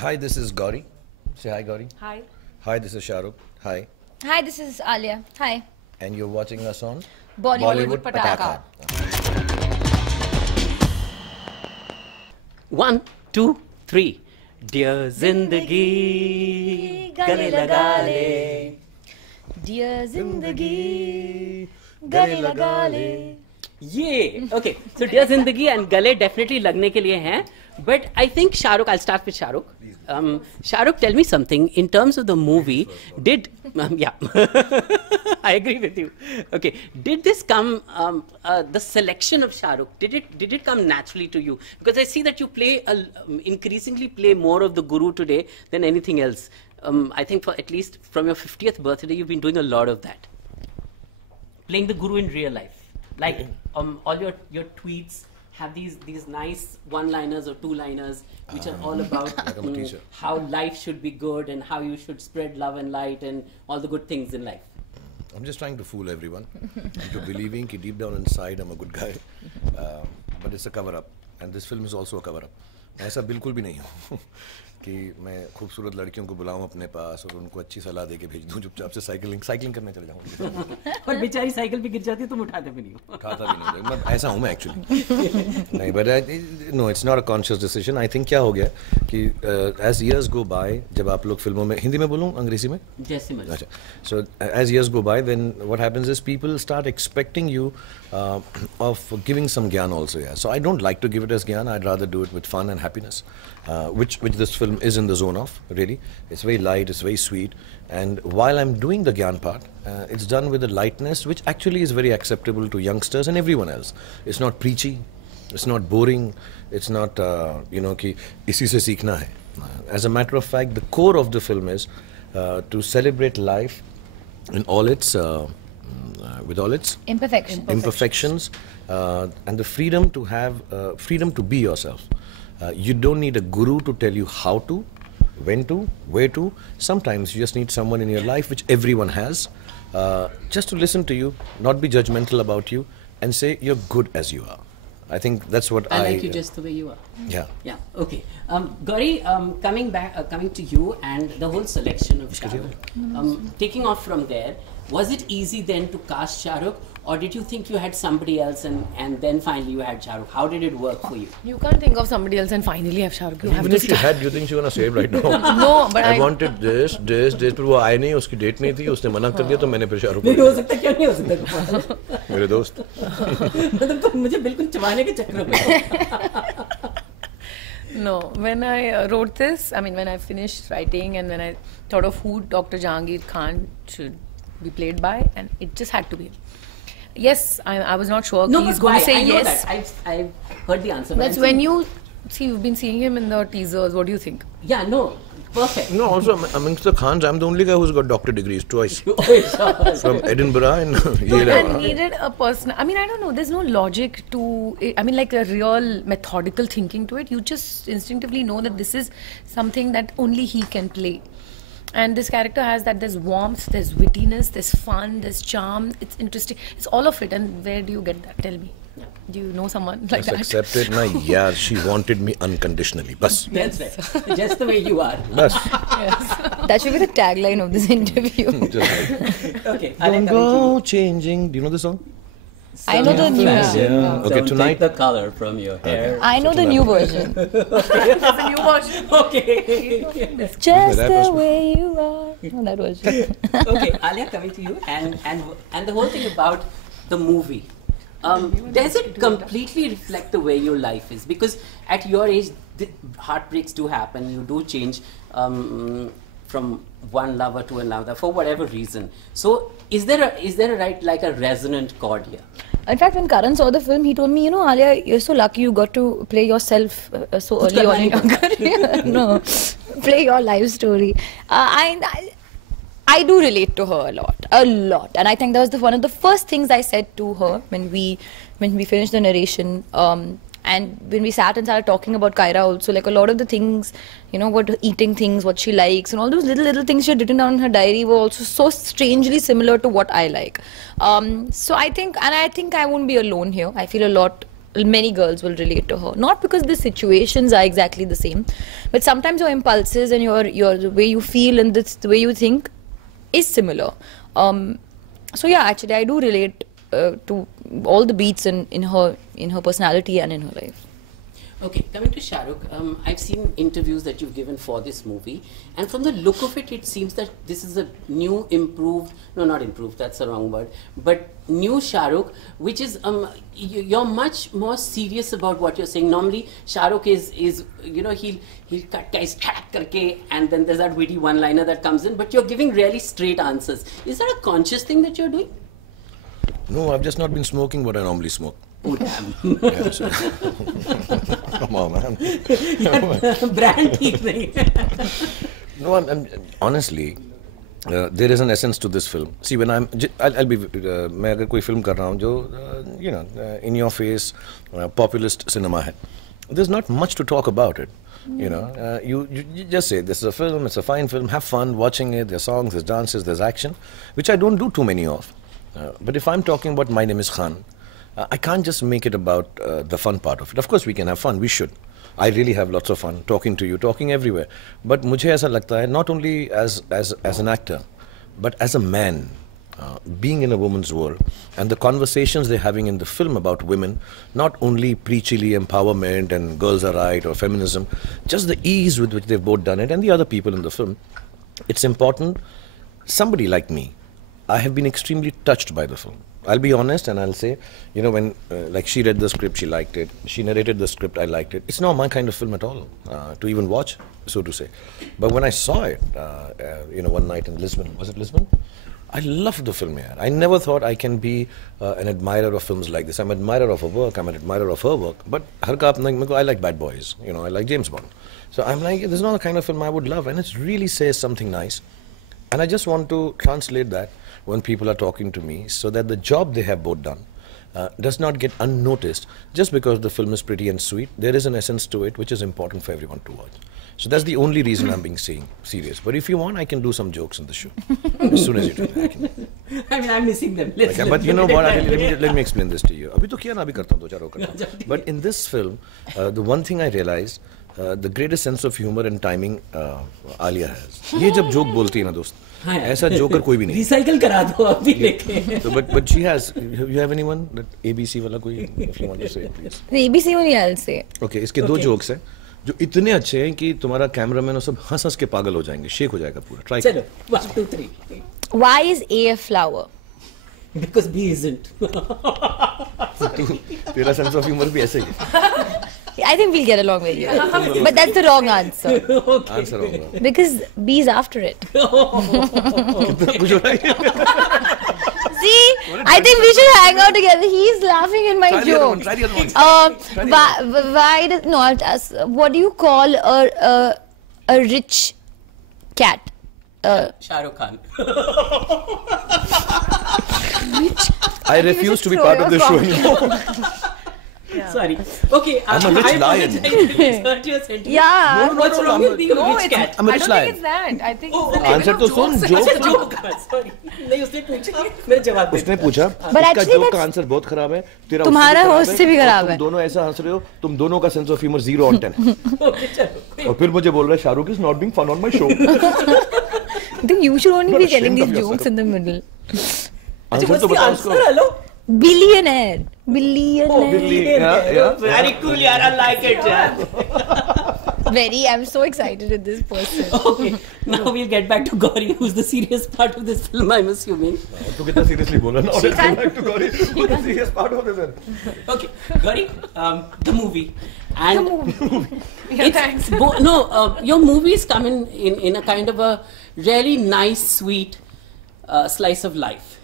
Hi, this is Gauri. Say hi, Gauri. Hi. Hi, this is Shahrukh. Hi. Hi, this is Alia. Hi. And you're watching us on Bollywood Pataka. One, two, three. Dear Zindagi, gale laga le. Dear Zindagi, gale laga le. Yeah. Okay. So Dear Zindagi and Gale definitely lagne ke liye hain. But I think Shahrukh, I'll start with Shahrukh. Shahrukh, tell me something. In terms of the movie, yeah, I agree with you. Okay, did this come, the selection of Shahrukh, did it come naturally to you? Because I see that you play, increasingly play more of the Guru today than anything else. I think for at least from your 50th birthday, you've been doing a lot of that. Playing the Guru in real life. Like all your tweets have these nice one-liners or two-liners which are all about how life should be good and how you should spread love and light and all the good things in life. I'm just trying to fool everyone into believing that deep down inside I'm a good guy. But it's a cover-up. And this film is also a cover-up. ऐसा बिल्कुल भी नहीं हूँ कि मैं खूबसूरत लड़कियों को बुलाऊं अपने पास और उनको अच्छी सलाह देके भेज दूं चुपचाप से साइकिलिंग करने चले जाऊँ और बेचारी साइकिल पे गिर जाती है तुम उठाते भी नहीं हो उठाता भी नहीं मैं ऐसा हूँ मैं एक्चुअली नहीं but no it's not a conscious decision I think क्या हो गया कि एज ईयर्स गो बाय जब आप लोग फिल्मों में हिंदी में बोलूँ अंग्रेजी में जैसे मैं अच्छा so as years go by then what happens is people start expecting you of giving some gyan also, yeah. So I don't like to give it as gyan. I'd rather do it with fun and happiness, which this film is in the zone of, really. It's very light, it's very sweet. And while I'm doing the gyan part, it's done with a lightness which actually is very acceptable to youngsters and everyone else. It's not preachy, it's not boring, it's not, ki isi se seekhna hai. As a matter of fact, the core of the film is to celebrate life in all its with all its imperfections and the freedom to have freedom to be yourself. You don't need a guru to tell you how to, when to, where to. Sometimes you just need someone in your life, which everyone has, just to listen to you, not be judgmental about you, and say you're good as you are. I think that's what I like you just the way you are. Yeah. Yeah. Okay. Gauri, coming to you and the whole selection of Shahrukh. Taking off from there, was it easy then to cast Shahrukh, or did you think you had somebody else and then finally you had Shahrukh? How did it work for you? You can't think of somebody else and finally have Shahrukh. You have Even to if you had, do you think she's gonna say it right now? No, but I wanted this, पर वो आए नहीं, उसकी date नहीं थी, उसने मना कर दिया तो मैंने फिर शाहरुख नहीं हो सकता क्यों नहीं हो सकता मेरे दोस्त मतलब तो मुझे बिल्कुल चबाने के चक्कर में No, when I wrote this, I mean when I finished writing and when I thought of who Dr. Jahangir Khan should be played by, and it just had to be him. Yes, I was not sure no, he's but going why? to say I know yes. That. I've heard the answer. That's when you see, you've been seeing him in the teasers. What do you think? Yeah, no, perfect. No, also amongst the Khans, I'm the only guy who's got doctorate degrees twice. From Edinburgh and Yale. I needed a person. I mean, I don't know. There's no logic to it. I mean, like a real methodical thinking to it. You just instinctively know that this is something that only he can play. And this character has that. There's warmth, there's wittiness, there's fun, there's charm. It's interesting. It's all of it. And where do you get that? Tell me. Do you know someone like that? Accept it, na? Yeah, she wanted me unconditionally. Bas. That's right. Just the way you are. Bas. Yes. That should be the tagline of this interview. Okay. Don't go changing. Do you know the song? I know the new version. Yeah. Okay, Don't tonight. take the color from your hair. I know the new version. There's a new version. Okay. Just That the was- way you are. No, that version. Okay, Alia, coming to you and the whole thing about the movie. Does it completely reflect the way your life is? Because at your age, heartbreaks do happen. You do change from one lover to another for whatever reason. So, is there a right like a resonant chord here? In fact, when Karan saw the film, he told me, you know, Alia, you're so lucky you got to play yourself so early on in your career. No, play your life story. I do relate to her a lot, and I think that was one of the first things I said to her when we finished the narration. And when we sat and started talking about Kyra also, like a lot of the things, you know, what eating things, what she likes, and all those little things she had written down in her diary were also so strangely similar to what I like. So I think I won't be alone here. I feel a lot many girls will relate to her. Not because the situations are exactly the same, but sometimes your impulses and your the way you feel and the way you think is similar. So yeah, actually I do relate to all the beats in her personality and in her life. Okay, coming to Shah Rukh, I've seen interviews that you've given for this movie, and from the look of it, it seems that this is a new, improved, no, not improved, that's the wrong word, but new Shah Rukh, which is, you're much more serious about what you're saying. Normally, Shah Rukh is you know, he'll cut guys, karke, and then there's that witty one-liner that comes in, but you're giving really straight answers. Is that a conscious thing that you're doing? No, I've just not been smoking what I normally smoke. Oh, damn. Yeah, so come on, man. Brand ठीक नहीं. No, I'm honestly, there is an essence to this film. See, when I'll be, मैं अगर कोई film कर रहा हूँ जो, you know, in your face, populist cinema है, there's not much to talk about it. You know, you just say this is a film, it's a fine film, have fun watching it. There's songs, there's dances, there's action, which I don't do too many of. But if I'm talking about My Name Is Khan, I can't just make it about the fun part of it. Of course, we can have fun. We should. I really have lots of fun talking to you, talking everywhere. But मुझे ऐसा लगता है, not only as an actor, but as a man, being in a woman's world, and the conversations they're having in the film about women, not only preachily empowerment and girls are right or feminism, just the ease with which they've both done it, and the other people in the film. It's important. Somebody like me, I have been extremely touched by the film. I'll be honest and I'll say, you know, when like she read the script, she liked it. She narrated the script, I liked it. It's not my kind of film at all to even watch, so to say. But when I saw it, you know, one night in Lisbon, was it Lisbon? I loved the film here. I never thought I can be an admirer of films like this. I'm an admirer of her work, I'm an admirer of her work. But I like Bad Boys, you know, I like James Bond. So I'm like, this is not the kind of film I would love, and it really says something nice. And I just want to translate that when people are talking to me, so that the job they have both done does not get unnoticed just because the film is pretty and sweet. There is an essence to it which is important for everyone to watch. So that's the only reason I'm being serious. But if you want, I can do some jokes in the show. As soon as you tell me, I can. I mean, I'm missing them. But you know what? Let me explain this to you. अभी तो किया ना, अभी करता हूँ, दो चार और करता हूँ. But in this film, the one thing I realized, the greatest sense of humor and timing Alia has. ये जब joke बोलती है ना दोस्त, ऐसा जोकर कोई भी नहीं. Recycle करा दो अभी लेके. So, but she has. You have anyone that ABC वाला कोई? If you want to say, please. The ABC only I'll say. Okay, इसके दो jokes हैं जो इतने अच्छे हैं कि तुम्हारा कैमरामैन और सब हंस के पागल हो जाएंगे, शेक हो जाएगा पूरा. Try. चलो, 1, 2, 3. Why is A a flower? Because B isn't. तेरा sense of humor भी ऐसे ही. I think we'll get along very well. But that's the wrong answer. Okay. Answer होगा. Because B is after it. कितना कुछ हो रहा है. See, I think we should hang out together. He's laughing in my joke. Try the other one. Why does not us? What do you call a rich cat? Shah Rukh Khan. I refuse to be part of this show anymore. Sorry. Okay, I'm a rich lion. Yeah. No, what's wrong with being a rich cat? I'm a I rich don't lion. think it's that. I think Oh, it's the Answer level तो of soon, jokes. joke joke. Sorry. नहीं उसने पूछा, मेरे जवाब दे. उसने पूछा, But इसका actually joke का that's- आंसर बहुत खराब है, तेरा तुम्हारा उससे host से भी खराब और है. तुम दोनों ऐसा हंस रहे हो, तुम दोनों का sense of humor 0 on 10. Okay, चलो. और फिर मुझे बोल रहा है Shahrukh is not being fun on my show. I think you should only Not be telling ashamed these of jokes in the middle. Answer What's तो the बताओ answer? उसको. Hello? Billionaire. Billionaire. Yeah. Very cool, yaar. I like it, yaar. Very. I'm so excited with this person. Okay, now we'll get back to Gauri, who's the serious part of this film, I'm assuming. तो कितना seriously बोला ना. Let's go back to Gauri. Who's the serious part of this? Okay, Gauri, the movie. And Yeah, thanks. your movies come in a kind of a really nice, sweet slice of life.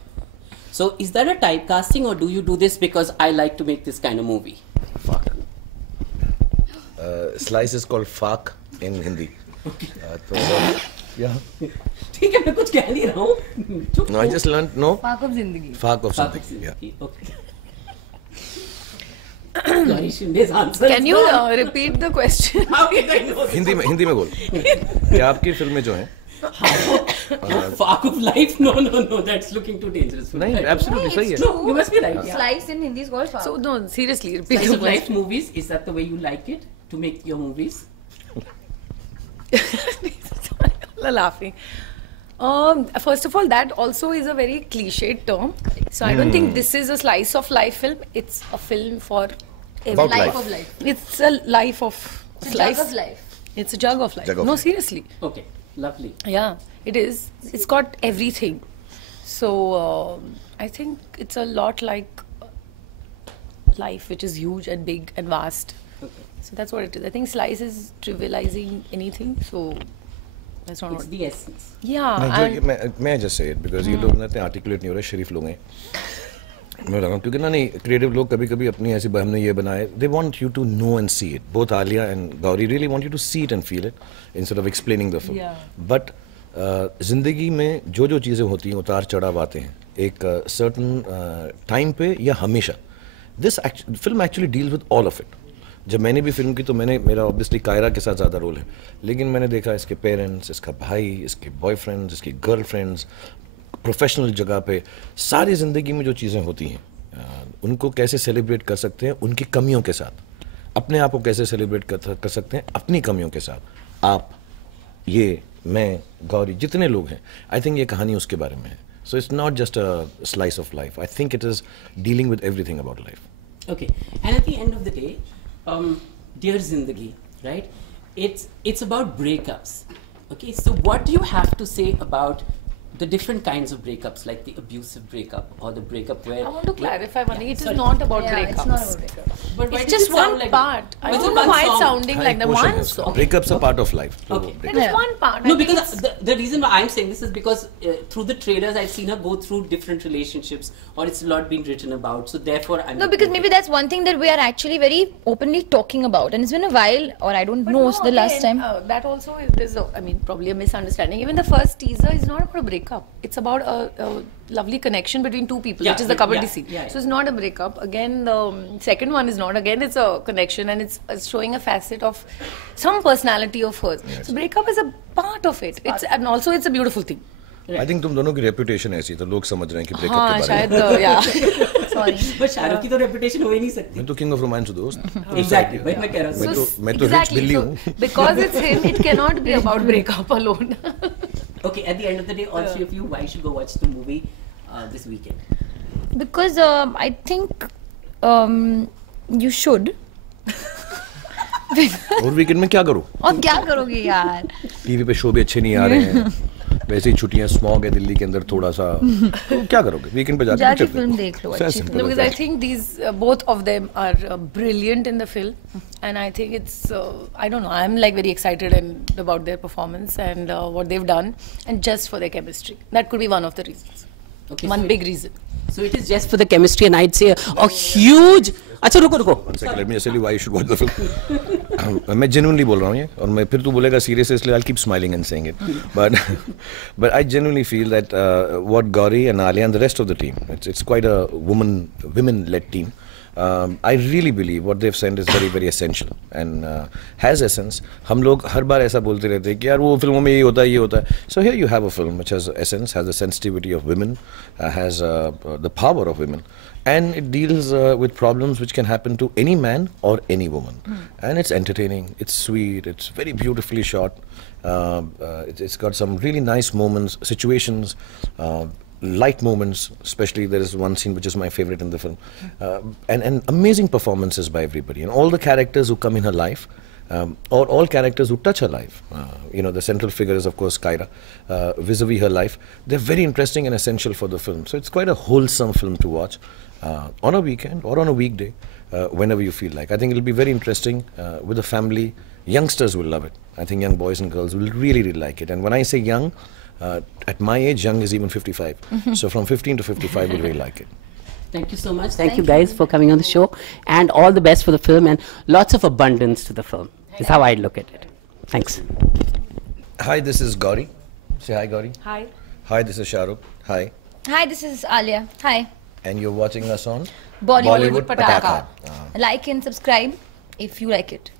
So is that a typecasting, or do you do this because I like to make this kind of movie? Fuck. Slice is called fuck in Hindi. तो yeah. ठीक है, मैं कुछ कह नहीं रहा हूँ. No, I just learned no. Fuck of Zindagi. Fuck of something. Yeah. Okay. Gauri Shinde's answer. Can you repeat the question? How did I know? Hindi में बोल. कि आपकी फिल्में जो हैं Fark of life? No, that's looking too dangerous for नहीं, me. absolutely सही है. No, you must be right. Yeah. Slice in Hindi is called far. So no, seriously, repeat Slice the of life question. movies, is that the way you like it to make your movies? Laughing. First of all, that also is a very cliched term. So I don't think this is a slice of life film. It's a film for every About life life. of life. It's a life of It's a life. jug of life. It's a jug of life. Jug of No, life. seriously. Okay, lovely. Yeah, it is. It's got everything. So I think it's a lot like life, which is huge and big and vast. Okay. So that's what it is. I think slice is trivializing anything. So that's not It's what. the essence. Yeah. नहीं, and- मैं just say it because ये लोग ना इतने articulate नहीं हो रहे, शरीफ लोग हैं. मैं लगा क्योंकि ना नहीं creative लोग कभी-कभी अपनी ऐसी हमने ये बनाए. They want you to know and see it. Both Alia and Gauri really want you to see it and feel it instead of explaining the film. Yeah. But जिंदगी में जो चीज़ें होती हैं उतार चढ़ाव आते हैं एक certain time पे या हमेशा. This film actually deals with all of it. जब मैंने भी फिल्म की तो मेरा ऑब्वियसली कायरा के साथ ज़्यादा रोल है, लेकिन मैंने देखा इसके पेरेंट्स, इसका भाई, इसके बॉयफ्रेंड्स, इसकी गर्लफ्रेंड्स, प्रोफेशनल जगह पे सारी ज़िंदगी में जो चीज़ें होती हैं उनको कैसे सेलिब्रेट कर सकते हैं उनकी कमियों के साथ, अपने आप को कैसे सेलिब्रेट कर सकते हैं अपनी कमियों के साथ. आप, ये, मैं, गौरी, जितने लोग हैं, आई थिंक ये कहानी उसके बारे में है. So it's not just a slice of life. I think it is dealing with everything about life. Okay, and at the end of the day, Dear Zindagi, right? It's about breakups. Okay, so what do you have to say about the different kinds of breakups, like the abusive breakup or the breakup where... I want to clarify one thing. It is sorry. not about Yeah, breakups. it's not about breakups. But why It's does just it sound one like part. I Was don't it know one why it's song? sounding like the one song. Breakups are part of life. Okay. It is one part. No, I think because it's- the reason why I'm saying this is because through the trailers I've seen her go through different relationships, or it's a lot been written about. So therefore, I'm No, because maybe that's one thing that we are actually very openly talking about, and it's been a while, or I don't But know, no, it's the last again, time. that also is, there's I mean, probably a misunderstanding. Even the first teaser is not about a breakup. It's about a lovely connection between two people, Yeah, which is the yeah, kabaddi yeah, scene. yeah. So it's not a breakup. Again, the second one is not. Again, it's a connection, and it's showing a facet of some personality of hers. So breakup is a part of it. And also it's a beautiful thing. I think तुम दोनों की reputation ऐसी है तो लोग समझ रहे हैं कि ब्रेकअप हाँ, के बारे में. शायद yeah. Sorry. But शाहरुख की तो reputation हो ही नहीं सकती. मैं तो किंग ऑफ रोमांस हूँ दोस्त. Exactly. वही मैं कह रहा हूँ. मैं तो रिच exactly. बिल्ली So, हूँ. because it's him, it cannot be about breakup alone. Okay, at the end of the day, all three of you, why should go watch the movie this weekend? Because I think you should. और weekend में क्या करूँ? और क्या करोगे यार? TV पे show भी अच्छे नहीं आ रहे हैं. वैसे ही छुट्टियां, स्मॉग है दिल्ली के अंदर थोड़ा सा. तो क्या करोगे? वीकेंड पे जाके जाके पिक्चर फिल्म देख लो, अच्छी simple No, as because I that. think these both of them are brilliant in the film, and I think it's I don't know. I'm like very excited and about their performance and what they've done, and just for their chemistry. That could be one of the reasons. Okay, One so big reason. So it is just for the chemistry, and I'd say a huge. अच्छा रुको. One second, let me just tell you why you should watch the film. मैं genuinely बोल रहा हूँ ये, और मैं फिर तू बोलेगा serious है इसलिए I'll keep smiling and saying it. But I genuinely feel that what Gauri and Alia and the rest of the team, it's quite a women-led team. I really believe what they've sent is very very essential and has essence. हम लोग हर बार ऐसा बोलते रहते हैं कि यार वो फिल्मों में ये होता है. So here you have a film which has essence, has the sensitivity of women, has the power of women, and it deals with problems which can happen to any man or any woman. And it's entertaining, it's sweet, it's very beautifully shot. It's got some really nice moments, situations, light moments, especially there is one scene which is my favorite in the film, and amazing performances by everybody and all the characters who come in her life, or all characters who touch her life. The central figure is of course Kaira, vis-a-vis her life. They're very interesting and essential for the film, so it's quite a wholesome film to watch on a weekend or on a weekday, whenever you feel like. I think it'll be very interesting with the family. Youngsters will love it. I think young boys and girls will really really like it, and when I say young, at my age, young is even 55. So from 15 to 55, we'll really like it. Thank you so much. Thank you guys for coming on the show, and all the best for the film, and lots of abundance to the film. Is how I look at it. Thanks. Hi, this is Gauri. Say hi, Gauri. Hi. Hi, this is Shahrukh. Hi. Hi, this is Alia. Hi. And you're watching us on Bollywood Pataka. Like and subscribe if you like it.